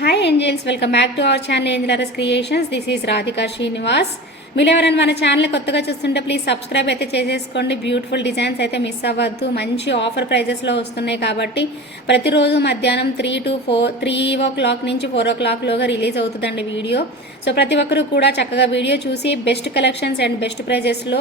Hi angels, welcome back to our channel ఏంజలరస్ creations. This is Radhika Srinivas. మీరు ఎవరైనా మన ఛానల్ కొత్తగా చూస్తుంటే ప్లీజ్ సబ్స్క్రైబ్ అయితే చేసేసుకోండి. బ్యూటిఫుల్ డిజైన్స్ అయితే మిస్ అవ్వద్దు. మంచి ఆఫర్ ప్రైజెస్లో వస్తున్నాయి కాబట్టి ప్రతిరోజు మధ్యాహ్నం 3 నుంచి 4 o'clockలోగా రిలీజ్ అవుతుందండి వీడియో. సో ప్రతి ఒక్కరు కూడా చక్కగా వీడియో చూసి బెస్ట్ కలెక్షన్స్ అండ్ బెస్ట్ ప్రైజెస్లో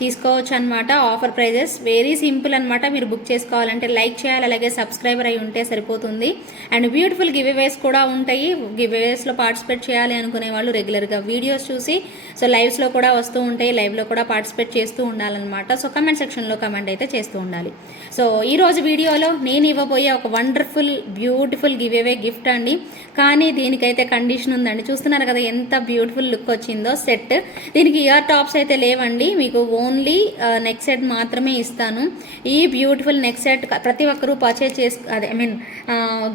తీసుకోవచ్చు అనమాట. ఆఫర్ ప్రైజెస్ వెరీ సింపుల్ అనమాట. మీరు బుక్ చేసుకోవాలంటే లైక్ చేయాలి, అలాగే సబ్స్క్రైబర్ అయి ఉంటే సరిపోతుంది. అండ్ బ్యూటిఫుల్ గివ్ అవేస్ కూడా ఉంటాయి. గివ్ అవేస్లో పార్టిసిపేట్ చేయాలి అనుకునే వాళ్ళు రెగ్యులర్గా వీడియోస్ చూసి సో లైవ్స్లో కూడా వస్తూ ఉంటాయి, లైవ్లో కూడా పార్టిసిపేట్ చేస్తూ ఉండాలన్నమాట. సో కమెంట్ సెక్షన్లో కమెంట్ అయితే చేస్తూ ఉండాలి. సో ఈరోజు వీడియోలో నేను ఇవ్వబోయే ఒక wonderful beautiful give away gift అండి. కానీ దీనికైతే కండిషన్ ఉందండి. చూస్తున్నారు కదా ఎంత బ్యూటిఫుల్ లుక్ వచ్చిందో సెట్. దీనికి ఇయర్ టాప్స్ అయితే లేవండి, మీకు ఓన్లీ నెక్ సెట్ మాత్రమే ఇస్తాను. ఈ బ్యూటిఫుల్ నెక్ సెట్ ప్రతి ఒక్కరూ పర్చేజ్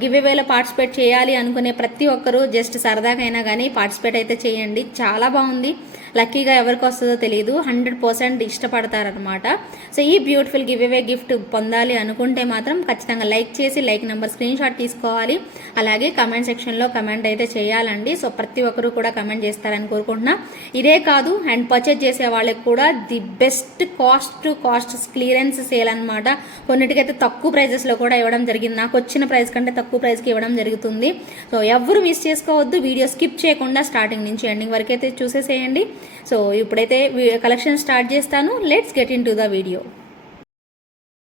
గివ్ అవేలో పార్టిసిపేట్ చేయాలి అనుకునే ప్రతి ఒక్కరూ జస్ట్ సరదాకైనా కానీ పార్టిసిపేట్ అయితే చేయండి. చాలా బాగుంది. లక్కీగా ఎవరికి వస్తుందో తెలియదు, 100% ఇష్టపడతారనమాట. సో ఈ బ్యూటిఫుల్ గివ్ అవే గిఫ్ట్ పొందాలి అనుకుంటే మాత్రం ఖచ్చితంగా లైక్ చేసి లైక్ నెంబర్ స్క్రీన్ షాట్ తీసుకోవాలి. అలాగే కమెంట్ సెక్షన్లో కమెంట్ అయితే చేయాలండి. సో ప్రతి ఒక్కరు కూడా కమెంట్ చేస్తారని కోరుకుంటున్నా. ఇదే కాదు, అండ్ పర్చేజ్ చేసే వాళ్ళకి కూడా the best cost clearance sale అనమాట. కొన్నిటికైతే తక్కువ ప్రైజెస్లో కూడా ఇవ్వడం జరిగింది. నాకు వచ్చిన ప్రైస్ కంటే తక్కువ ప్రైస్కి ఇవ్వడం జరుగుతుంది. సో ఎవరు మిస్ చేసుకోవద్దు. వీడియో స్కిప్ చేయకుండా స్టార్టింగ్ నుంచి ఎండింగ్ వరకు అయితే చూసేసేయండి. సో ఇప్పుడైతే కలెక్షన్ స్టార్ట్ చేస్తాను. Let's get in to the video.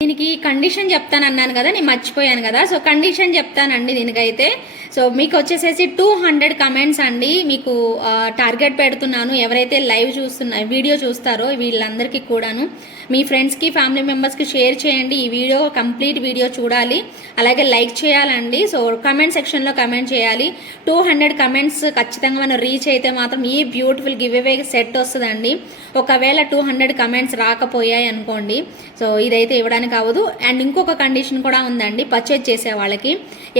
దీనికి కండిషన్ చెప్తాను అన్నాను కదా, నేను మర్చిపోయాను కదా. సో కండిషన్ చెప్తానండి దీనికైతే. సో మీకు వచ్చేసేసి 200 కమెంట్స్ అండి మీకు టార్గెట్ పెడుతున్నాను. ఎవరైతే లైవ్ వీడియో చూస్తారో వీళ్ళందరికీ కూడాను మీ ఫ్రెండ్స్కి ఫ్యామిలీ మెంబర్స్కి షేర్ చేయండి. ఈ వీడియో కంప్లీట్ వీడియో చూడాలి, అలాగే లైక్ చేయాలండి. సో కమెంట్ సెక్షన్లో కమెంట్ చేయాలి. 200 కమెంట్స్ ఖచ్చితంగా మనం రీచ్ అయితే మాత్రం ఈ బ్యూటిఫుల్ గివ్ అవే సెట్ వస్తుందండి. ఒకవేళ 200 కమెంట్స్ రాకపోయాయి అనుకోండి, సో ఇదైతే ఇవ్వడానికి అవ్వదు. అండ్ ఇంకొక కండిషన్ కూడా ఉందండి. పర్చేజ్ చేసే వాళ్ళకి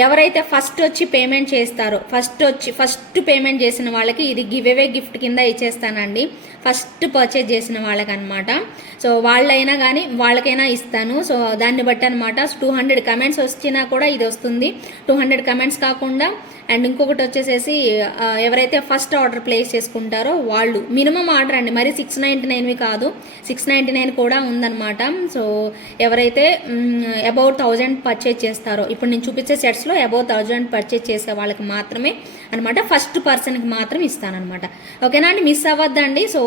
ఎవరైతే ఫస్ట్ వచ్చి పేమెంట్ చేస్తారో ఫస్ట్ పేమెంట్ చేసిన వాళ్ళకి ఇది గివ్ అవే గిఫ్ట్ కింద ఇచ్చేస్తానండి. ఫస్ట్ పర్చేజ్ చేసిన వాళ్ళకి అనమాట. సో వాళ్ళైనా కానీ వాళ్ళకైనా ఇస్తాను. సో దాన్ని బట్టి అనమాట. 200 కమెంట్స్ వచ్చినా కూడా ఇది వస్తుంది. 200 కమెంట్స్ కాకుండా అండ్ ఇంకొకటి వచ్చేసేసి ఎవరైతే ఫస్ట్ ఆర్డర్ ప్లేస్ చేసుకుంటారో వాళ్ళు మినిమం ఆర్డర్ అండి, మరి 699 కాదు, 699 కూడా ఉందన్నమాట. సో ఎవరైతే అబౌట్ 1000 పర్చేజ్ చేస్తారో, ఇప్పుడు నేను చూపించే సెట్స్లో అబౌట్ 1000 పర్చేజ్ చేసే వాళ్ళకి మాత్రమే అనమాట, ఫస్ట్ పర్సన్కి మాత్రం ఇస్తానమాట. ఓకేనా అండి, మిస్ అవ్వద్దండి. సో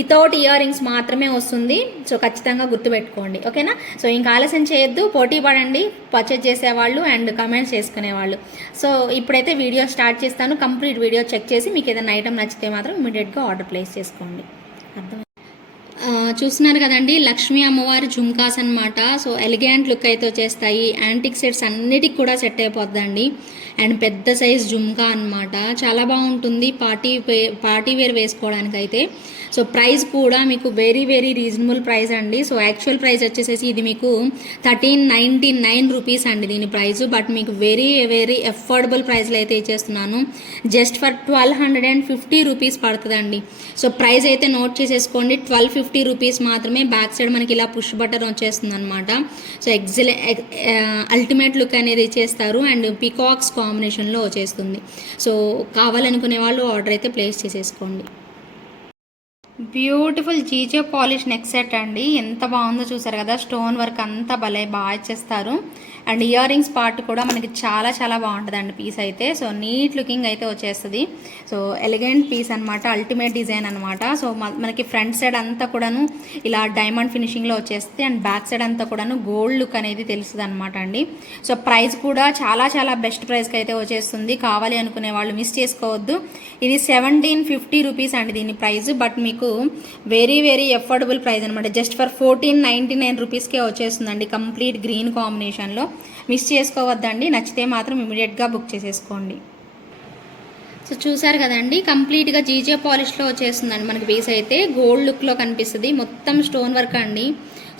వితౌట్ ఇయర్ రింగ్స్ మాత్రమే వస్తుంది. సో ఖచ్చితంగా గుర్తుపెట్టుకోండి. ఓకేనా. సో ఇంకా ఆలస్యం చేయొద్దు, పోటీ పడండి పర్చేజ్ చేసేవాళ్ళు అండ్ కమెంట్స్ చేసుకునేవాళ్ళు. సో ఇప్పుడైతే వీడియో స్టార్ట్ చేస్తాను. కంప్లీట్ వీడియో చెక్ చేసి మీకు ఏదైనా ఐటమ్ నచ్చితే మాత్రం ఇమీడియట్గా ఆర్డర్ ప్లేస్ చేసుకోండి. చూస్తున్నారు కదండి, లక్ష్మీ అమ్మవారి జుమ్కాస్ అనమాట. సో ఎలిగెంట్ లుక్ అయితే వచ్చేస్తాయి. యాంటిక్ సెట్స్ అన్నిటికి కూడా సెట్ అయిపోద్దండి. అండ్ పెద్ద సైజ్ జుమ్కా అనమాట, చాలా బాగుంటుంది పార్టీ వేర్ వేసుకోవడానికి అయితే. సో ప్రైస్ కూడా మీకు వెరీ వెరీ రీజనబుల్ ప్రైస్ అండి. సో యాక్చువల్ ప్రైస్ వచ్చేసేసి ఇది మీకు 1399 రూపీస్ అండి దీని ప్రైస్. బట్ మీకు వెరీ వెరీ అఫోర్డబుల్ ప్రైస్లో అయితే ఇచ్చేస్తున్నాను. జస్ట్ ఫర్ 1250 రూపీస్ పడుతుందండి. సో ప్రైస్ అయితే నోట్ చేసేసుకోండి. 1250 రూపీస్ మాత్రమే. బ్యాక్ సైడ్ మనకి ఇలా పుష్ బటన్ వచ్చేస్తుంది అనమాట. సో అల్టిమేట్ లుక్ అనేది ఇచ్చేస్తారు. అండ్ పీకాక్స్ కాంబినేషన్లో వచ్చేస్తుంది. సో కావాలనుకునే వాళ్ళు ఆర్డర్ అయితే ప్లేస్ చేసేసుకోండి. Beautiful GJ polish neck set అండి. ఎంత బాగుందో చూసారు కదా, స్టోన్ వర్క్ అంతా బాగా ఇచ్చేస్తారు. అండ్ ఇయర్ రింగ్స్ పార్ట్ కూడా మనకి చాలా చాలా బాగుంటుందండి పీస్ అయితే. సో నీట్ లుకింగ్ అయితే వచ్చేస్తుంది. సో ఎలిగెంట్ పీస్ అనమాట, అల్టిమేట్ డిజైన్ అనమాట. సో మనకి ఫ్రంట్ సైడ్ అంతా కూడాను ఇలా డైమండ్ ఫినిషింగ్లో వచ్చేస్తుంది. అండ్ బ్యాక్ సైడ్ అంతా కూడాను గోల్డ్ లుక్ అనేది తెలుస్తుంది అనమాట అండి. సో ప్రైస్ కూడా చాలా చాలా బెస్ట్ ప్రైస్కి అయితే వచ్చేస్తుంది. కావాలి అనుకునే వాళ్ళు మిస్ చేసుకోవద్దు. ఇది 1750 రూపీస్ అండి దీని ప్రైస్. బట్ మీకు వెరీ వెరీ అఫోర్డబుల్ ప్రైస్ అనమాట. జస్ట్ ఫర్ 1499 రూపీస్కే వచ్చేస్తుందండి కంప్లీట్ గ్రీన్ కాంబినేషన్లో. మిస్ చేసుకోవద్దండి. నచ్చితే మాత్రం ఇమీడియట్గా బుక్ చేసేసుకోండి. సో చూసారు కదండి, కంప్లీట్గా జీజే పాలిష్లో వచ్చేస్తుందండి మనకి పీస్ అయితే. గోల్డ్ లుక్లో కనిపిస్తుంది, మొత్తం స్టోన్ వర్క్ అండి.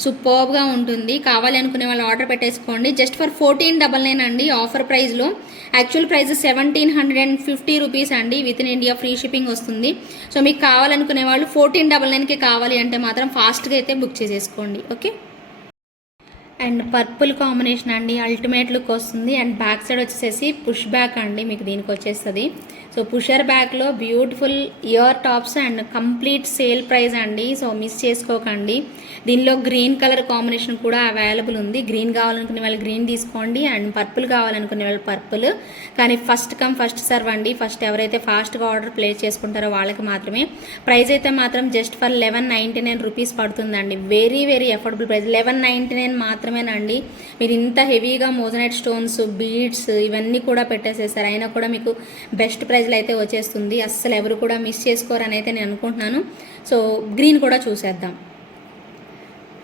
సూపర్గా ఉంటుంది. కావాలి అనుకునే వాళ్ళు ఆర్డర్ పెట్టేసుకోండి. జస్ట్ ఫర్ 1499 అండి ఆఫర్ ప్రైస్లో. యాక్చువల్ ప్రైస్ 1750 రూపీస్ అండి. With in India free shipping వస్తుంది. సో మీకు కావాలనుకునే వాళ్ళు 1499కి కావాలి అంటే మాత్రం ఫాస్ట్గా అయితే బుక్ చేసేసుకోండి. ఓకే. అండ్ పర్పుల్ కాంబినేషన్ అండి, అల్టిమేట్ లుక్ వస్తుంది. అండ్ బ్యాక్ సైడ్ వచ్చేసి పుష్ బ్యాక్ అండి మీకు దీనికి వచ్చేస్తుంది. సో పుషర్ బ్యాక్లో beautiful ear tops and complete sale price అండి. సో మిస్ చేసుకోకండి. దీనిలో గ్రీన్ కలర్ కాంబినేషన్ కూడా అవైలబుల్ ఉంది. గ్రీన్ కావాలనుకునే వాళ్ళు గ్రీన్ తీసుకోండి, అండ్ పర్పుల్ కావాలనుకునే వాళ్ళు పర్పుల్. కానీ ఫస్ట్ కమ్ ఫస్ట్ సర్వ్ అండి. ఫస్ట్ ఎవరైతే ఫాస్ట్గా ఆర్డర్ ప్లేస్ చేసుకుంటారో వాళ్ళకి మాత్రమే. ప్రైస్ అయితే మాత్రం జస్ట్ ఫర్ 1199 రూపీస్ పడుతుందండి. Very very affordable price. 1199 మాత్రమేనండి. మీరు ఇంత హెవీగా మోజనైట్ స్టోన్స్, బీడ్స్ ఇవన్నీ కూడా పెట్టేసేస్తారు, అయినా కూడా మీకు బెస్ట్ ప్రైస్లో అయితే వచ్చేస్తుంది. అస్సలు ఎవరు కూడా మిస్ చేసుకోరని అయితే నేను అనుకుంటున్నాను. సో గ్రీన్ కూడా చూసేద్దాం.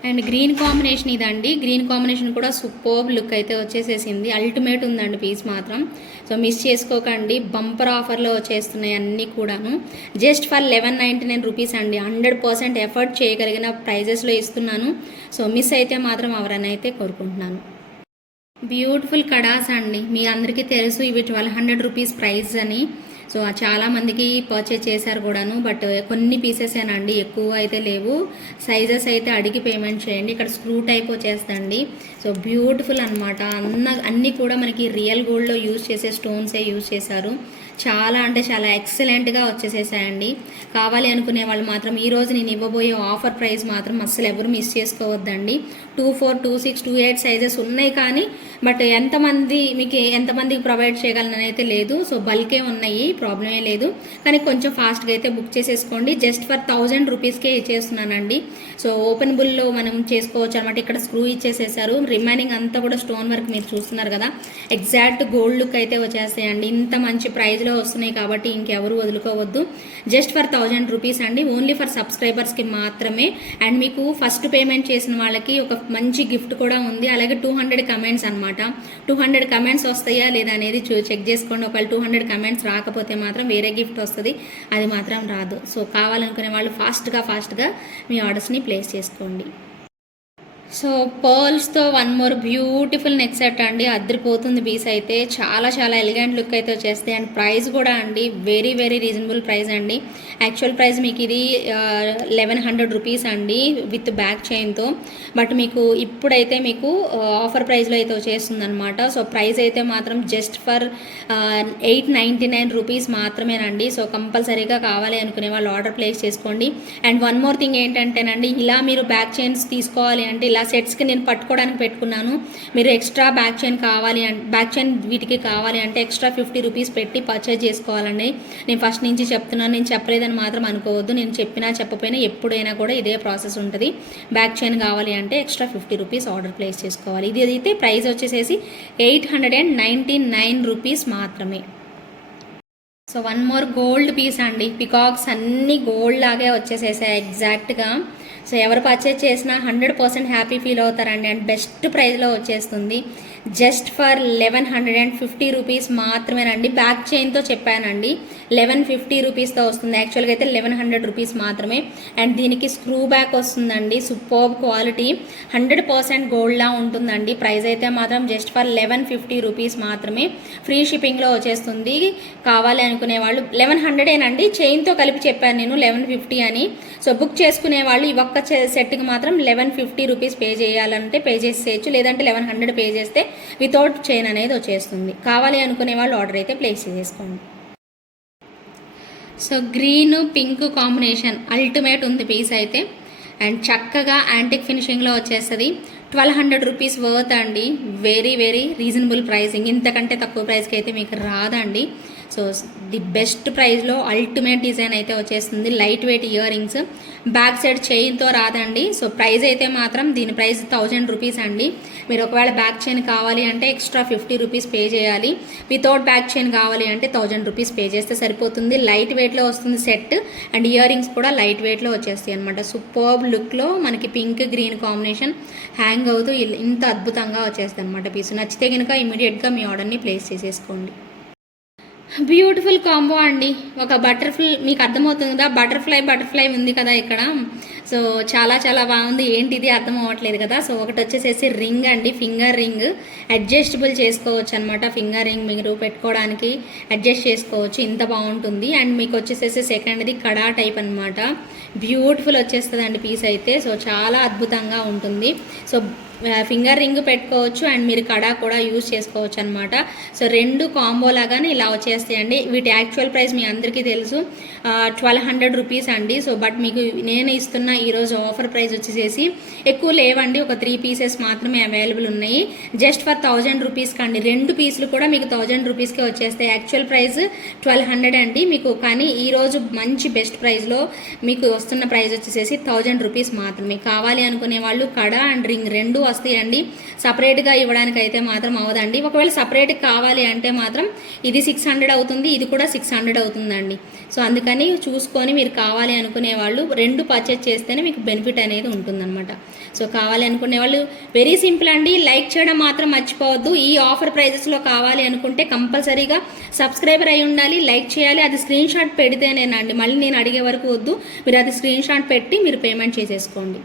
అండ్ గ్రీన్ కాంబినేషన్ ఇదండి. గ్రీన్ కాంబినేషన్ కూడా సూపర్బ్ లుక్ అయితే వచ్చేసేసింది. అల్టిమేట్ ఉందండి పీస్ మాత్రం. సో మిస్ చేసుకోకండి. బంపర్ ఆఫర్లో వచ్చేస్తున్నాయి అన్నీ కూడాను. జస్ట్ ఫర్ 1199 రూపీస్ అండి. 100% ఎఫర్ట్ చేయగలిగిన ప్రైజెస్లో ఇస్తున్నాను. సో మిస్ అయితే మాత్రం ఎవరని అయితే కోరుకుంటున్నాను. బ్యూటిఫుల్ కడాస్ అండి. మీ అందరికీ తెలుసు ఇవి 1200 రూపీస్ ప్రైస్ అని. సో చాలామందికి పర్చేజ్ చేశారు కూడాను. బట్ కొన్ని పీసెసేనండి, ఎక్కువ అయితే లేవు. సైజెస్ అయితే అడిగి పేమెంట్ చేయండి. ఇక్కడ స్క్రూ టైప్ వచ్చేస్తండి. సో బ్యూటిఫుల్ అనమాట. అన్నీ కూడా మనకి రియల్ గోల్డ్లో యూజ్ చేసే స్టోన్సే యూజ్ చేశారు. చాలా అంటే చాలా ఎక్సలెంట్గా వచ్చేసేసాయండి. కావాలి అనుకునే వాళ్ళు మాత్రం ఈరోజు నేను ఇవ్వబోయే ఆఫర్ ప్రైస్ మాత్రం అస్సలు ఎవరు మిస్ చేసుకోవద్దండి. 24, 26, 28 సైజెస్ ఉన్నాయి, కానీ బట్ ఎంతమందికి ప్రొవైడ్ చేయగలనని అయితే లేదు. సో బల్కే ఉన్నాయి, ప్రాబ్లమే లేదు. కానీ కొంచెం ఫాస్ట్గా అయితే బుక్ చేసేసుకోండి. జస్ట్ ఫర్ 1000 రూపీస్కే ఇచ్చేస్తున్నానండి. సో ఓపెన్ బుల్లో మనం చేసుకోవచ్చు అనమాట. ఇక్కడ స్క్రూ ఇచ్చేసేసారు. రిమైనింగ్ అంతా కూడా స్టోన్ వర్క్ మీరు చూస్తున్నారు కదా, ఎగ్జాక్ట్ గోల్డ్ లుక్ అయితే వచ్చేస్తాయండి. ఇంత మంచి ప్రైస్లో వస్తున్నాయి కాబట్టి ఇంకెవరు వదులుకోవద్దు. జస్ట్ ఫర్ 1000 రూపీస్ అండి. ఓన్లీ ఫర్ సబ్స్క్రైబర్స్కి మాత్రమే. అండ్ మీకు ఫస్ట్ పేమెంట్ చేసిన వాళ్ళకి ఒక మంచి గిఫ్ట్ కూడా ఉంది. అలాగే 200 కమెంట్స్ అనమాట. 200 కమెంట్స్ వస్తాయా లేదా అనేది చెక్ చేసుకోండి. ఒకవేళ 200 కమెంట్స్ రాకపోతే మాత్రం వేరే గిఫ్ట్ వస్తుంది, అది మాత్రం రాదు. సో కావాలనుకునే వాళ్ళు ఫాస్ట్గా మీ ఆర్డర్స్ని ప్లేస్ చేసుకోండి. సో పర్ల్స్తో one more beautiful neck set అండి. అద్దరిపోతుంది పీస్ అయితే. చాలా చాలా ఎలిగెంట్ లుక్ అయితే వచ్చేస్తాయి. అండ్ ప్రైస్ కూడా అండి వెరీ వెరీ రీజనబుల్ ప్రైస్ అండి. యాక్చువల్ ప్రైస్ మీకు ఇది 1100 రూపీస్ అండి విత్ బ్యాక్ చైన్తో. బట్ మీకు ఇప్పుడైతే మీకు ఆఫర్ ప్రైస్లో అయితే వచ్చేస్తుంది అనమాట. సో ప్రైస్ అయితే మాత్రం జస్ట్ ఫర్ 899 రూపీస్ మాత్రమేనండి. సో కంపల్సరీగా కావాలి అనుకునే వాళ్ళు ఆర్డర్ ప్లేస్ చేసుకోండి. అండ్ వన్ మోర్ థింగ్ ఏంటంటేనండి, ఇలా మీరు బ్యాక్ చైన్స్ తీసుకోవాలి అంటే ఇలా సెట్స్కి నేను పట్టుకోవడానికి పెట్టుకున్నాను. మీరు ఎక్స్ట్రా బ్యాక్ చైన్ వీటికి కావాలి అంటే ఎక్స్ట్రా 50 రూపీస్ పెట్టి పర్చేజ్ చేసుకోవాలండి. నేను ఫస్ట్ నుంచి చెప్తున్నాను, నేను చెప్పలేదని మాత్రం అనుకోవద్దు. నేను చెప్పినా చెప్పపోయినా ఎప్పుడైనా కూడా ఇదే ప్రాసెస్ ఉంటుంది. బ్యాక్ చైన్ కావాలి అంటే ఎక్స్ట్రా 50 రూపీస్ ఆర్డర్ ప్లేస్ చేసుకోవాలి. ఇది అయితే ప్రైస్ వచ్చేసేసి 899 రూపీస్ మాత్రమే. So one more gold piece అండి. పికాక్స్ అన్నీ గోల్డ్ లాగే వచ్చేసేసాయి ఎగ్జాక్ట్గా. సో ఎవరు పర్చేజ్ చేసినా 100% హ్యాపీ ఫీల్ అవుతారండి. అండ్ బెస్ట్ ప్రైస్లో వచ్చేస్తుంది. జస్ట్ ఫర్ 1150 రూపీస్ మాత్రమేనండి. బ్యాక్ చైన్తో చెప్పానండి, 1150 రూపీస్తో వస్తుంది. యాక్చువల్గా అయితే 1100 రూపీస్ మాత్రమే. అండ్ దీనికి స్క్రూ బ్యాక్ వస్తుందండి. సూపర్బ్ క్వాలిటీ, 100% గోల్డ్లా ఉంటుందండి. ప్రైస్ అయితే మాత్రం జస్ట్ ఫర్ 1150 రూపీస్ మాత్రమే. ఫ్రీ షిప్పింగ్లో వచ్చేస్తుంది. కావాలి అనుకునే వాళ్ళు 1100ఏనండి, చైన్తో కలిపి చెప్పాను నేను 1150 అని. సో బుక్ చేసుకునే వాళ్ళు ఈ ఒక్క సెట్కి మాత్రం 1150 రూపీస్ పే చేయాలంటే పే చేసేయచ్చు, లేదంటే 1100 పే చేస్తే వితౌట్ చైన్ అనేది వచ్చేస్తుంది. కావాలి అనుకునే వాళ్ళు ఆర్డర్ అయితే ప్లేస్ చేసుకోండి. So green pink combination ultimate ఉంది పీస్ అయితే. అండ్ చక్కగా యాంటిక్ ఫినిషింగ్లో వచ్చేస్తుంది. 1200 రూపీస్ వర్త్ అండి. Very very reasonable pricing. ఇంతకంటే తక్కువ ప్రైస్కి అయితే మీకు రాదండి. సో ది బెస్ట్ ప్రైస్లో అల్టిమేట్ డిజైన్ అయితే వచ్చేస్తుంది. Light weight earrings, back side చైన్తో రాదండి. సో ప్రైస్ అయితే మాత్రం దీని ప్రైస్ 1000 రూపీస్ అండి. మీరు ఒకవేళ బ్యాక్ చైన్ కావాలి అంటే ఎక్స్ట్రా 50 రూపీస్ పే చేయాలి. వితౌట్ బ్యాక్ చైన్ కావాలి అంటే 1000 రూపీస్ పే చేస్తే సరిపోతుంది. లైట్ వెయిట్లో వస్తుంది సెట్. అండ్ ఇయర్ రింగ్స్ కూడా లైట్ వెయిట్లో వచ్చేస్తాయి అనమాట. సూపర్బ్ లుక్లో మనకి పింక్ గ్రీన్ కాంబినేషన్ హ్యాంగ్ అవుతూ ఇంత అద్భుతంగా వచ్చేస్తుంది అనమాట పీస్. నచ్చితే కనుక ఇమీడియట్గా మీ ఆర్డర్ని ప్లేస్ చేసేసుకోండి. బ్యూటిఫుల్ కాంబో అండి. ఒక బటర్ఫ్లై, మీకు అర్థమవుతుంది కదా, బటర్ఫ్లై ఉంది కదా ఇక్కడ. సో చాలా చాలా బాగుంది. ఏంటిది అర్థం అవ్వట్లేదు కదా. సో ఒకటి వచ్చేసేసి రింగ్ అండి, ఫింగర్ రింగ్. అడ్జస్టబుల్ చేసుకోవచ్చు అనమాట. ఫింగర్ రింగ్ మీరు పెట్టుకోవడానికి అడ్జస్ట్ చేసుకోవచ్చు, ఇంత బాగుంటుంది. అండ్ మీకు వచ్చేసేసి సెకండ్ది కడా టైప్ అనమాట. బ్యూటిఫుల్ వచ్చేస్తుందండి పీస్ అయితే. సో చాలా అద్భుతంగా ఉంటుంది. సో ఫింగర్ రింగ్ పెట్టుకోవచ్చు అండ్ మీరు కడా కూడా యూజ్ చేసుకోవచ్చు అనమాట. సో 2 కాంబో లాగానే ఇలా వచ్చేస్తాయండి. వీటి యాక్చువల్ ప్రైస్ మీ అందరికీ తెలుసు 1200 రూపీస్ అండి. సో బట్ మీకు నేను ఇస్తున్న ఈరోజు ఆఫర్ ప్రైస్ వచ్చేసేసి ఎక్కువ లేవండి, ఒక 3 పీసెస్ మాత్రమే అవైలబుల్ ఉన్నాయి. జస్ట్ ఫర్ 1000 రూపీస్కి అండి. 2 పీసులు కూడా మీకు 1000 రూపీస్కే వచ్చేస్తాయి. యాక్చువల్ ప్రైస్ 1200 అండి మీకు, కానీ ఈరోజు మంచి బెస్ట్ ప్రైస్లో మీకు వస్తున్న ప్రైస్ వచ్చేసేసి 1000 రూపీస్ మాత్రమే. కావాలి అనుకునే వాళ్ళు కడ అండ్ రింగ్ 2 వస్తాయండి. సపరేట్గా ఇవ్వడానికి అయితే మాత్రం అవదండి. ఒకవేళ సపరేట్గా కావాలి అంటే మాత్రం ఇది 600 అవుతుంది, ఇది కూడా 600 అవుతుందండి. సో అందుకని చూసుకొని మీరు కావాలి అనుకునే వాళ్ళు 2 పర్చేజ్ చేస్తేనే మీకు బెనిఫిట్ అనేది ఉంటుందన్నమాట. సో కావాలి అనుకునే వాళ్ళు వెరీ సింపుల్ అండి, లైక్ చేయడం మాత్రం మర్చిపోవద్దు. ఈ ఆఫర్ ప్రైజెస్లో కావాలి అనుకుంటే కంపల్సరీగా సబ్స్క్రైబర్ అయి ఉండాలి, లైక్ చేయాలి. అది స్క్రీన్ షాట్ పెడితేనేనండి, మళ్ళీ నేను అడిగే వరకు వద్దు, మీరు అది స్క్రీన్ షాట్ పెట్టి మీరు పేమెంట్ చేసేసుకోండి.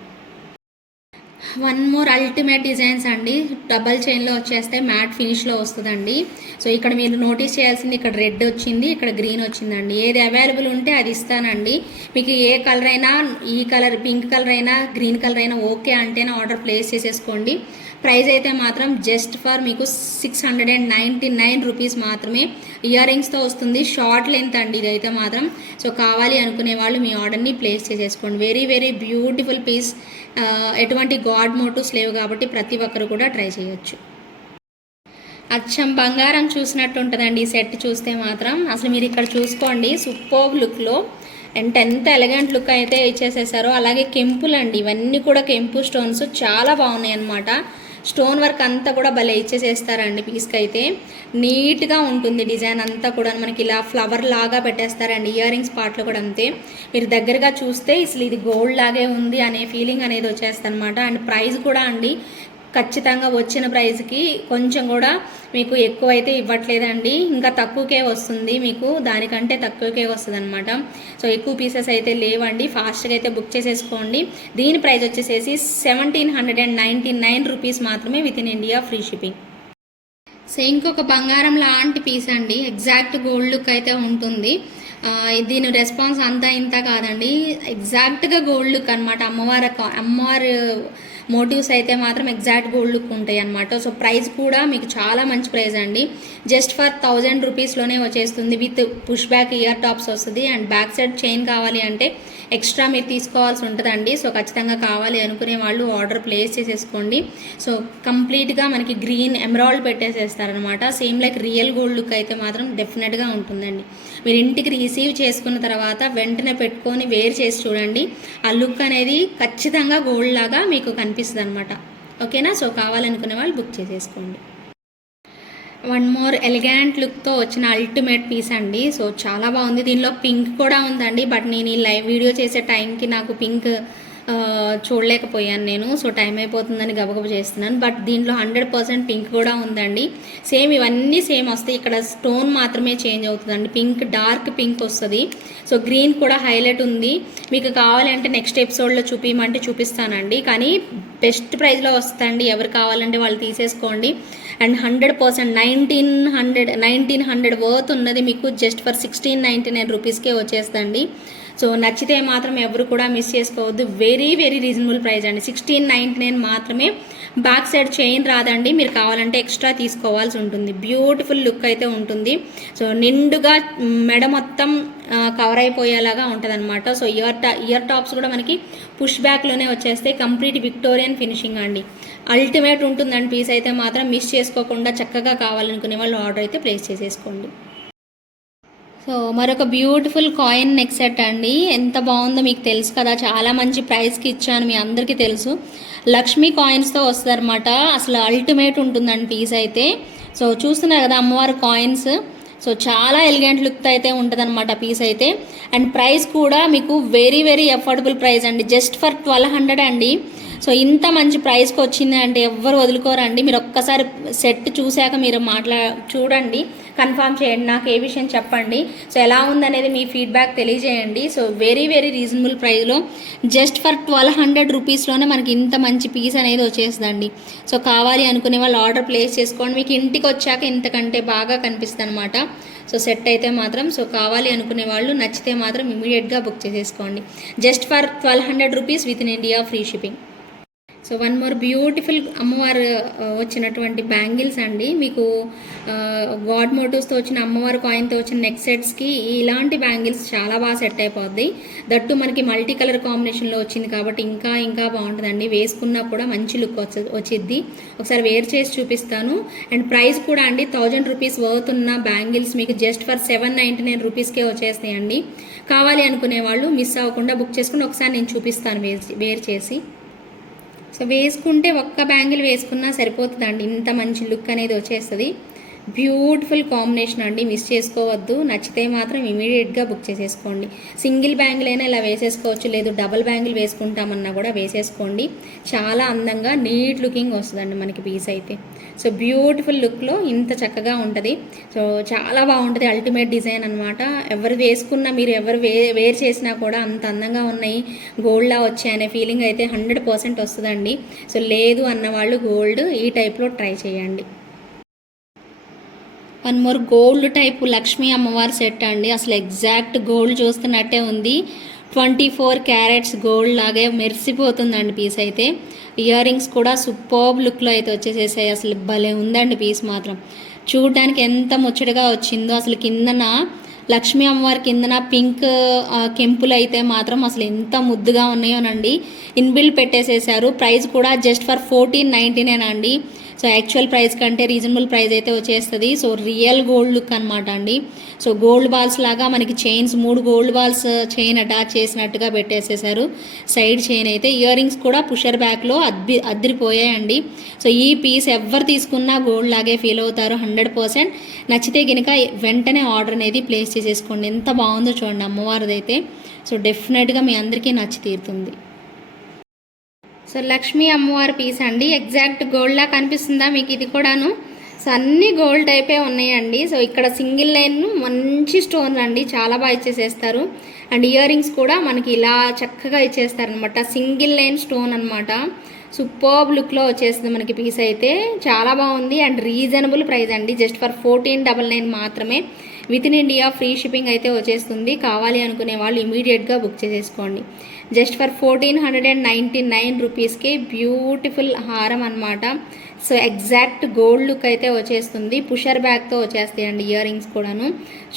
1 మోర్ అల్టిమేట్ డిజైన్స్ అండి. డబల్ చైన్లో వచ్చేస్తే మ్యాట్ ఫినిష్లో వస్తుందండి. సో ఇక్కడ మీరు నోటీస్ చేయాల్సింది, ఇక్కడ రెడ్ వచ్చింది, ఇక్కడ గ్రీన్ వచ్చిందండి. ఏది అవైలబుల్ ఉంటే అది ఇస్తానండి. మీకు ఏ కలర్ అయినా, ఈ కలర్ పింక్ కలర్ అయినా గ్రీన్ కలర్ అయినా ఓకే అంటేనే ఆర్డర్ ప్లేస్ చేసేసుకోండి. ప్రైస్ అయితే మాత్రం జస్ట్ ఫర్ మీకు 699 రూపీస్ మాత్రమే. ఇయర్ రింగ్స్తో వస్తుంది, షార్ట్ లెంత్ అండి ఇదైతే మాత్రం. సో కావాలి అనుకునే వాళ్ళు మీ ఆర్డర్ని ప్లేస్ చేసేసుకోండి. Very very beautiful piece. ఎటువంటి గాడ్ మోటివ్స్ లేవు కాబట్టి ప్రతి ఒక్కరు కూడా ట్రై చేయొచ్చు. అచ్చం బంగారం చూసినట్టు ఉంటుందండి ఈ సెట్ చూస్తే మాత్రం. అసలు మీరు ఇక్కడ చూసుకోండి, సూపర్బ్ లుక్లో అండ్ ఎంత ఎలిగెంట్ లుక్ అయితే ఇచ్చేసేసారో. అలాగే కెంపులు అండి, ఇవన్నీ కూడా కెంపు స్టోన్స్ చాలా బాగున్నాయి అన్నమాట. స్టోన్ వర్క్ అంతా కూడా భలే ఇచ్చేసేస్తారండి. పీస్కి అయితే నీట్గా ఉంటుంది. డిజైన్ అంతా కూడా మనకి ఇలా ఫ్లవర్ లాగా పెట్టేస్తారండి. ఇయర్ రింగ్స్ పార్ట్లో కూడా అంతే. మీరు దగ్గరగా చూస్తే అసలు ఇది గోల్డ్ లాగే ఉంది అనే ఫీలింగ్ అనేది వచ్చేస్తుంది అనమాట. అండ్ ప్రైస్ కూడా అండి ఖచ్చితంగా వచ్చిన ప్రైస్కి కొంచెం కూడా మీకు ఎక్కువైతే ఇవ్వట్లేదండి, ఇంకా తక్కువకే వస్తుంది మీకు, దానికంటే తక్కువకే వస్తుంది అనమాట. సో ఎక్కువ పీసెస్ అయితే లేవండి, ఫాస్ట్గా అయితే బుక్ చేసేసుకోండి. దీని ప్రైస్ వచ్చేసేసి 1799 రూపీస్ మాత్రమే with in India free shipping. So ఇంకొక బంగారం లాంటి పీస్ అండి, ఎగ్జాక్ట్ గోల్డ్ లుక్ అయితే ఉంటుంది. దీని రెస్పాన్స్ అంతా ఇంత కాదండి, ఎగ్జాక్ట్గా గోల్డ్ లుక్ అనమాట. అమ్మవారు మోటివ్స్ అయితే మాత్రం ఎగ్జాక్ట్ గోల్డ్ లుక్ ఉంటాయి అనమాట. సో ప్రైస్ కూడా మీకు చాలా మంచి ప్రైస్ అండి. జస్ట్ ఫర్ 1000 రూపీస్లోనే వచ్చేస్తుంది. With push back ear tops వస్తుంది అండ్ బ్యాక్ సైడ్ చైన్ కావాలి అంటే ఎక్స్ట్రా మీరు తీసుకోవాల్సి ఉంటుందండి. సో ఖచ్చితంగా కావాలి అనుకునే వాళ్ళు ఆర్డర్ ప్లేస్ చేసేసుకోండి. సో కంప్లీట్గా మనకి గ్రీన్ ఎమరాల్డ్ పెట్టేసేస్తారనమాట. Same like real gold look అయితే మాత్రం డెఫినెట్గా ఉంటుందండి. మీరు ఇంటికి రిసీవ్ చేసుకున్న తర్వాత వెంటనే పెట్టుకొని వేర్ చేసి చూడండి, ఆ లుక్ అనేది ఖచ్చితంగా గోల్డ్ లాగా మీకు కనిపిస్తుంది అనమాట. ఓకేనా? సో కావాలనుకునే వాళ్ళు బుక్ చేసేసుకోండి. 1 మోర్ ఎలిగెంట్ లుక్తో వచ్చిన అల్టిమేట్ పీస్ అండి. సో చాలా బాగుంది. దీనిలో పింక్ కూడా ఉందండి, బట్ నేను ఈ లైవ్ వీడియో చేసే టైంకి నాకు పింక్ చూడలేకపోయాను నేను. సో టైం అయిపోతుందని గబగబ చేస్తున్నాను. బట్ దీంట్లో 100% పింక్ కూడా ఉందండి. సేమ్ ఇవన్నీ సేమ్ వస్తాయి, ఇక్కడ స్టోన్ మాత్రమే చేంజ్ అవుతుందండి. పింక్ డార్క్ పింక్ వస్తుంది. సో గ్రీన్ కూడా హైలైట్ ఉంది. మీకు కావాలంటే నెక్స్ట్ ఎపిసోడ్లో చూపించమంటే చూపిస్తానండి, కానీ బెస్ట్ ప్రైస్లో వస్తుందండి. ఎవరు కావాలంటే వాళ్ళు తీసేసుకోండి. అండ్ 100% 1900 వర్త్ ఉన్నది మీకు జస్ట్ ఫర్ 1699 రూపీస్కే వచ్చేస్తుందండి. సో నచ్చితే మాత్రం ఎవరు కూడా మిస్ చేసుకోవద్దు. వెరీ వెరీ రీజనబుల్ ప్రైస్ అండి, 1699 మాత్రమే. బ్యాక్ సైడ్ చైన్ రాదండి, మీరు కావాలంటే ఎక్స్ట్రా తీసుకోవాల్సి ఉంటుంది. బ్యూటిఫుల్ లుక్ అయితే ఉంటుంది. సో నిండుగా మెడ మొత్తం కవర్ అయిపోయేలాగా ఉంటుంది అనమాట. సో ఇయర్ టాప్స్ కూడా మనకి పుష్ బ్యాక్లోనే వచ్చేస్తాయి. కంప్లీట్ విక్టోరియన్ ఫినిషింగ్ అండి, అల్టిమేట్ ఉంటుందండి. పీస్ అయితే మాత్రం మిస్ చేసుకోకుండా చక్కగా కావాలనుకునే వాళ్ళు ఆర్డర్ అయితే ప్లేస్ చేసేసుకోండి. సో మరొక బ్యూటిఫుల్ కాయిన్ నెక్ సెట్ అండి, ఎంత బాగుందో మీకు తెలుసు కదా, చాలా మంచి ప్రైస్కి ఇచ్చాను, మీ అందరికీ తెలుసు. లక్ష్మీ కాయిన్స్తో వస్తుందన్నమాట. అసలు అల్టిమేట్ ఉంటుందండి పీస్ అయితే. సో చూస్తున్నారు కదా అమ్మవారి కాయిన్స్. సో చాలా ఎలిగెంట్ లుక్ అయితే ఉంటుంది అనమాట పీస్ అయితే. అండ్ ప్రైస్ కూడా మీకు వెరీ వెరీ అఫోర్డబుల్ ప్రైస్ అండి, జస్ట్ ఫర్ 1200 అండి. సో ఇంత మంచి ప్రైస్కి వచ్చింది అంటే ఎవ్వరు వదులుకోరండి. మీరు ఒక్కసారి సెట్ చూశాక మీరు చూడండి, కన్ఫర్మ్ చేయండి, నాకు ఏ విషయం చెప్పండి. సో ఎలా ఉందనేది మీ ఫీడ్బ్యాక్ తెలియజేయండి. సో వెరీ వెరీ రీజనబుల్ ప్రైస్లో జస్ట్ ఫర్ 1200 రూపీస్లోనే మనకి ఇంత మంచి పీస్ అనేది వచ్చేస్తుందండి. సో కావాలి అనుకునే వాళ్ళు ఆర్డర్ ప్లేస్ చేసుకోండి, మీకు ఇంటికి వచ్చాక ఇంతకంటే బాగా కనిపిస్తుంది అనమాట. సో సెట్ అయితే మాత్రం. సో కావాలి అనుకునే వాళ్ళు నచ్చితే మాత్రం ఇమీడియట్గా బుక్ చేసేసుకోండి. Just for 1200 rupees within India free shipping. So one more beautiful అమ్మవారు వచ్చినటువంటి బ్యాంగిల్స్ అండి. మీకు గాడ్ మోటివ్స్తో వచ్చిన అమ్మవారి కాయిన్తో వచ్చిన నెక్ సెట్స్కి ఇలాంటి బ్యాంగిల్స్ చాలా బాగా సెట్ అయిపోద్ది. దట్టు మనకి మల్టీ కలర్ కాంబినేషన్లో వచ్చింది కాబట్టి ఇంకా ఇంకా బాగుంటుందండి. వేసుకున్నా కూడా మంచి లుక్ వచ్చిద్ది. ఒకసారి వేర్ చేసి చూపిస్తాను. అండ్ ప్రైస్ కూడా అండి 1000 రూపీస్ వర్త్ ఉన్న బ్యాంగిల్స్ మీకు జస్ట్ ఫర్ 799 రూపీస్కే వచ్చేస్తాయండి. కావాలి అనుకునే వాళ్ళు మిస్ అవ్వకుండా బుక్ చేసుకుని ఒకసారి నేను చూపిస్తాను వేర్ చేసి. సో వేసుకుంటే ఒక్క బ్యాంగిల్ వేసుకున్నా సరిపోతుందండి. ఇంత మంచి లుక్ అనేది వచ్చేస్తుంది. బ్యూటిఫుల్ కాంబినేషన్ అండి, మిస్ చేసుకోవద్దు. నచ్చితే మాత్రం ఇమీడియట్గా బుక్ చేసేసుకోండి. సింగిల్ బ్యాంగిల్ అయినా ఇలా వేసేసుకోవచ్చు, లేదు డబుల్ బ్యాంగిల్ వేసుకుంటామన్నా కూడా వేసేసుకోండి. చాలా అందంగా నీట్ లుకింగ్ వస్తుందండి మనకి పీస్ అయితే. సో బ్యూటిఫుల్ లుక్లో ఇంత చక్కగా ఉంటుంది. సో చాలా బాగుంటుంది. అల్టిమేట్ డిజైన్ అనమాట. ఎవరు వేసుకున్నా, మీరు ఎవరు వేర్ చేసినా కూడా అంత అందంగా ఉన్నాయి, గోల్డ్లా వచ్చాయి అనే ఫీలింగ్ అయితే 100% వస్తుందండి. సో లేదు అన్నవాళ్ళు గోల్డ్ ఈ టైప్లో ట్రై చేయండి. One more gold type Lakshmi అమ్మవారి సెట్ అండి. అసలు ఎగ్జాక్ట్ గోల్డ్ చూస్తున్నట్టే ఉంది. 24 క్యారెట్స్ గోల్డ్ లాగే మెరిసిపోతుందండి పీస్ అయితే. ఇయర్ రింగ్స్ కూడా సూపర్బ్ లుక్లో అయితే వచ్చేసేసాయి. అసలు భలే ఉందండి పీస్ మాత్రం. చూడడానికి ఎంత ముచ్చటగా వచ్చిందో. అసలు కిందన లక్ష్మీ అమ్మవారి కిందన పింక్ కెంపులు అయితే మాత్రం అసలు ఎంత ముద్దుగా ఉన్నాయోనండి. ఇన్బిల్డ్ పెట్టేసేసారు. ప్రైస్ కూడా జస్ట్ ఫర్ 1499 అండి. సో యాక్చువల్ ప్రైస్ కంటే రీజనబుల్ ప్రైస్ అయితే వచ్చేస్తుంది. సో రియల్ గోల్డ్ లుక్ అనమాట అండి. సో గోల్డ్ బాల్స్ లాగా మనకి chains 3 gold balls chain attach చేసినట్టుగా పెట్టేసేసారు. సైడ్ చైన్ అయితే ఇయర్ రింగ్స్ కూడా పుషర్ బ్యాక్లో అద్దరిపోయాయండి. సో ఈ పీస్ ఎవరు తీసుకున్నా గోల్డ్ లాగే ఫీల్ అవుతారు 100%. నచ్చితే కనుక వెంటనే ఆర్డర్ అనేది ప్లేస్ చేసేసుకోండి. ఎంత బాగుందో చూడండి అమ్మవారిదైతే. సో డెఫినెట్గా మీ అందరికీ నచ్చి తీరుతుంది. సో లక్ష్మీ అమ్మవారి పీస్ అండి. ఎగ్జాక్ట్ గోల్డ్లా కనిపిస్తుందా మీకు ఇది కూడాను? సో అన్నీ గోల్డ్ టైపే ఉన్నాయండి. సో ఇక్కడ సింగిల్ లైన్ మంచి స్టోన్ అండి, చాలా బాగా ఇచ్చేసేస్తారు. అండ్ ఇయర్ రింగ్స్ కూడా మనకి ఇలా చక్కగా ఇచ్చేస్తారనమాట. సింగిల్ లైన్ స్టోన్ అనమాట. సూపర్బ్ లుక్లో వచ్చేస్తుంది మనకి పీస్ అయితే. చాలా బాగుంది అండ్ రీజనబుల్ ప్రైస్ అండి. జస్ట్ ఫర్ 1499 మాత్రమే. With in India free shipping అయితే వచ్చేస్తుంది. కావాలి అనుకునే వాళ్ళు ఇమీడియట్గా బుక్ చేసేసుకోండి. జస్ట్ ఫర్ 1499 రూపీస్కి బ్యూటిఫుల్ హారం అనమాట. సో ఎగ్జాక్ట్ గోల్డ్ లుక్ అయితే వచ్చేస్తుంది. పుషర్ బ్యాగ్తో వచ్చేస్తాయండి ఇయర్ రింగ్స్ కూడాను.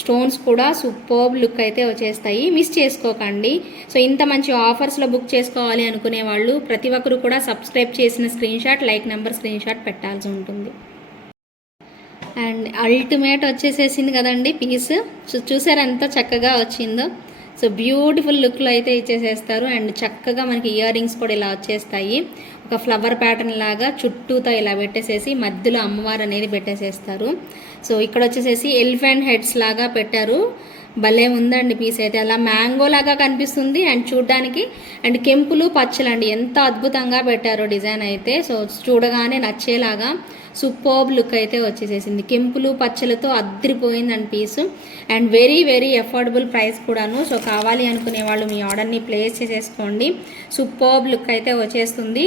స్టోన్స్ కూడా సూపర్బ్ లుక్ అయితే వచ్చేస్తాయి. మిస్ చేసుకోకండి. సో ఇంత మంచి ఆఫర్స్లో బుక్ చేసుకోవాలి అనుకునే వాళ్ళు ప్రతి ఒక్కరు కూడా సబ్స్క్రైబ్ చేసిన స్క్రీన్షాట్, లైక్ నెంబర్ స్క్రీన్షాట్ పెట్టాల్సి ఉంటుంది. అండ్ అల్టిమేట్ వచ్చేసేసింది కదండి పీస్. చూసారు ఎంత చక్కగా వచ్చిందో. సో బ్యూటిఫుల్ లుక్లో అయితే ఇచ్చేసేస్తారు. అండ్ చక్కగా మనకి ఇయర్ రింగ్స్ కూడా ఇలా వచ్చేస్తాయి. ఒక ఫ్లవర్ ప్యాటర్న్ లాగా చుట్టూతో ఇలా పెట్టేసేసి మధ్యలో అమ్మవారు అనేది పెట్టేసేస్తారు. సో ఇక్కడ వచ్చేసేసి ఎలిఫెంట్ హెడ్స్ లాగా పెట్టారు. భలే ఉందండి పీస్ అయితే. అలా మ్యాంగో లాగా కనిపిస్తుంది అండ్ చూడడానికి. అండ్ కెంపులు పచ్చలండి ఎంత అద్భుతంగా పెట్టారో డిజైన్ అయితే. సో చూడగానే నచ్చేలాగా సూపర్బ్ లుక్ అయితే వచ్చేసేసింది. కెంపులు పచ్చలతో అద్దరిపోయిందండి piece. And very very affordable price కూడాను. సో కావాలి అనుకునే వాళ్ళు మీ ఆర్డర్ని ప్లేస్ చేసేసుకోండి. సూపర్బ్ లుక్ అయితే వచ్చేస్తుంది.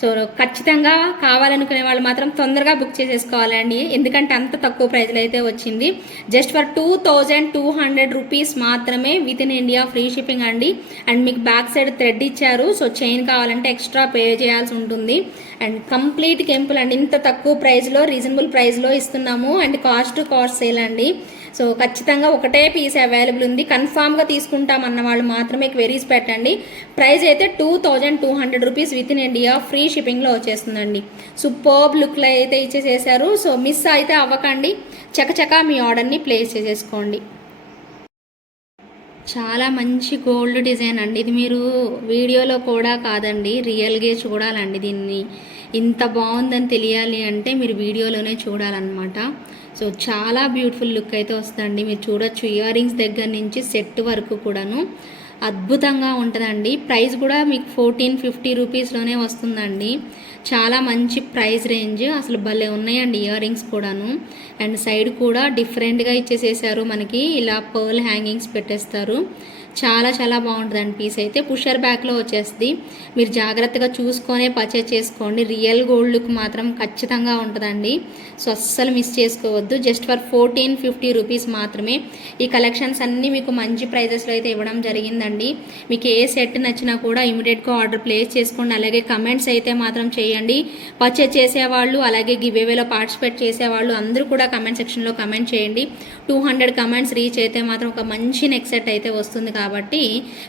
సో ఖచ్చితంగా కావాలనుకునే వాళ్ళు మాత్రం తొందరగా బుక్ చేసేసుకోవాలండి. ఎందుకంటే అంత తక్కువ ప్రైజ్లో అయితే వచ్చింది. జస్ట్ ఫర్ 2200 రూపీస్ మాత్రమే. With in India free shipping అండి. అండ్ మీకు బ్యాక్ సైడ్ థ్రెడ్ ఇచ్చారు. సో చైన్ కావాలంటే ఎక్స్ట్రా పే చేయాల్సి ఉంటుంది. అండ్ కంప్లీట్ కెంపుల్ అండి. ఇంత తక్కువ ప్రైస్లో రీజనబుల్ ప్రైస్లో ఇస్తున్నాము. అండ్ కాస్ట్ సేల్ అండి. సో ఖచ్చితంగా ఒకటే పీస్ అవైలబుల్ ఉంది. కన్ఫామ్గా తీసుకుంటామన్న వాళ్ళు మాత్రమే క్వెరీస్ పెట్టండి. ప్రైస్ అయితే 2200 rupees within India free షిప్పింగ్లో వచ్చేస్తుందండి. సూపర్బ్ లుక్లో అయితే ఇచ్చేసేసారు. సో మిస్ అయితే అవ్వకండి. చకచకా మీ ఆర్డర్ని ప్లేస్ చేసేసుకోండి. చాలా మంచి గోల్డ్ డిజైన్ అండి. ఇది మీరు వీడియోలో కూడా కాదండి, రియల్గా చూడాలండి. దీన్ని ఇంత బాగుందని తెలియాలి అంటే మీరు వీడియోలోనే చూడాలన్నమాట. సో చాలా బ్యూటిఫుల్ లుక్ అయితే వస్తుందండి. మీరు చూడొచ్చు ఇయర్ రింగ్స్ దగ్గర నుంచి సెట్ వరకు కూడాను అద్భుతంగా ఉంటుందండి. ప్రైస్ కూడా మీకు 1450 రూపీస్లోనే వస్తుందండి. చాలా మంచి ప్రైస్ రేంజ్. అసలు భలే ఉన్నాయండి ఇయర్ రింగ్స్ కూడాను. అండ్ సైడ్ కూడా డిఫరెంట్గా ఇచ్చేసేసారు. మనకి ఇలా పర్ల్ హ్యాంగింగ్స్ పెట్టేస్తారు. చాలా చాలా బాగుంటుందండి. పీస్ అయితే పుషర్ బ్యాక్లో వచ్చేస్తుంది. మీరు జాగ్రత్తగా చూసుకొనే పర్చేజ్ చేసుకోండి. రియల్ గోల్డ్ లుక్ మాత్రం ఖచ్చితంగా ఉంటుందండి. సో అస్సలు మిస్ చేసుకోవద్దు. జస్ట్ ఫర్ 1450 రూపీస్ మాత్రమే ఈ కలెక్షన్స్ అన్నీ మీకు మంచి ప్రైజెస్లో అయితే ఇవ్వడం జరిగిందండి. మీకు ఏ సెట్ నచ్చినా కూడా ఇమీడియట్గా ఆర్డర్ ప్లేస్ చేసుకోండి. అలాగే కమెంట్స్ అయితే మాత్రం చేయండి. పర్చేజ్ చేసేవాళ్ళు అలాగే గివేవేలో పార్టిసిపేట్ చేసేవాళ్ళు అందరూ కూడా కమెంట్ సెక్షన్లో కమెంట్ చేయండి. 200 కమెంట్స్ రీచ్ అయితే మాత్రం ఒక మంచి నెక్ సెట్ అయితే వస్తుంది కాబట్టి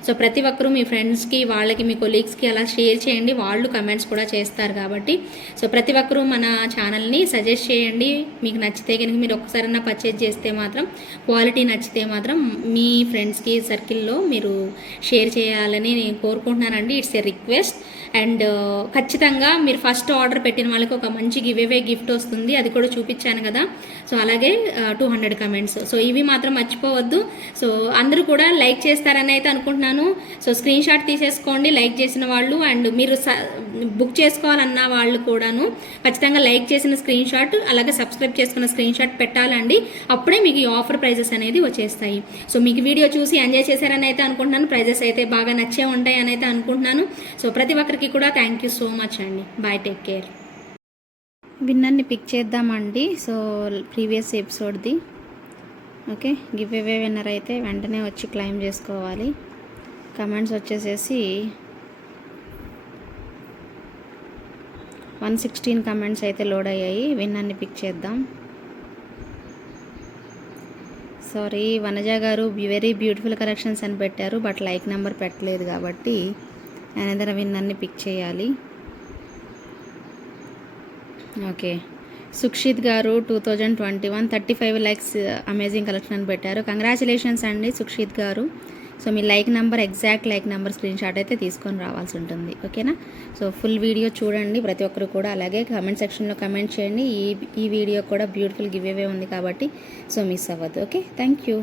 సో ప్రతి ఒక్కరూ మీ ఫ్రెండ్స్కి వాళ్ళకి మీ కొలీగ్స్కి అలా షేర్ చేయండి. వాళ్ళు కమెంట్స్ కూడా చేస్తారు కాబట్టి సో ప్రతి ఒక్కరూ మన ఛానల్ని సజెస్ట్ చేయండి. మీకు నచ్చితే కనుక మీరు ఒక్కసారైనా పర్చేజ్ చేస్తే మాత్రం క్వాలిటీ నచ్చితే మాత్రం మీ ఫ్రెండ్స్కి సర్కిల్లో మీరు షేర్ చేయాలని నేను కోరుకుంటున్నానండి. It's a request. అండ్ ఖచ్చితంగా మీరు ఫస్ట్ ఆర్డర్ పెట్టిన వాళ్ళకి ఒక మంచి గివేవే గిఫ్ట్ వస్తుంది. అది కూడా చూపించాను కదా. సో అలాగే 200 కమెంట్స్. సో ఇవి మాత్రం మర్చిపోవద్దు. సో అందరూ కూడా లైక్ చేస్తారని అయితే అనుకుంటున్నాను. సో స్క్రీన్ షాట్ తీసేసుకోండి లైక్ చేసిన వాళ్ళు. అండ్ మీరు బుక్ చేసుకోవాలన్న వాళ్ళు కూడాను ఖచ్చితంగా లైక్ చేసిన స్క్రీన్ షాట్ అలాగే సబ్స్క్రైబ్ చేసుకున్న స్క్రీన్ షాట్ పెట్టాలండి. అప్పుడే మీకు ఈ ఆఫర్ ప్రైజెస్ అనేది వచ్చేస్తాయి. సో మీకు వీడియో చూసి ఎంజాయ్ చేశారని అయితే అనుకుంటున్నాను. ప్రైజెస్ అయితే బాగా నచ్చే ఉంటాయి అని అయితే అనుకుంటున్నాను. సో ప్రతి ఒక్కరికి కూడా థ్యాంక్ యూ సో మచ్ అండి. Bye, take care. విన్నర్ని పిక్ చేద్దామండి. సో ప్రీవియస్ ఎపిసోడ్ది ఓకే. గివ్ అవే విన్నర్ అయితే వెంటనే వచ్చి క్లెయిమ్ చేసుకోవాలి. కమెంట్స్ వచ్చేసేసి 116 కమెంట్స్ అయితే లోడ్ అయ్యాయి. విన్నర్ని పిక్ చేద్దాం. సారీ వనజ గారు, వెరీ బ్యూటిఫుల్ కలెక్షన్స్ అని పెట్టారు. బట్ లైక్ నెంబర్ పెట్టలేదు కాబట్టి అనదర్ విన్నర్ని పిక్ చేయాలి. ఓకే. సుక్షిత్ గారు 2021 35 లైక్స్ అమేజింగ్ కలెక్షన్ అని పెట్టారు. కంగ్రాచులేషన్స్ అండి సుక్షిత్ గారు. సో మీ like number exact like number screenshot అయితే తీసుకొని రావాల్సి ఉంటుంది. ఓకేనా. సో ఫుల్ వీడియో చూడండి ప్రతి ఒక్కరు కూడా. అలాగే కామెంట్ సెక్షన్లో కమెంట్ చేయండి. ఈ వీడియో కూడా బ్యూటిఫుల్ గివ్ అవే ఉంది కాబట్టి సో మిస్ అవ్వద్దు. Okay, thank you.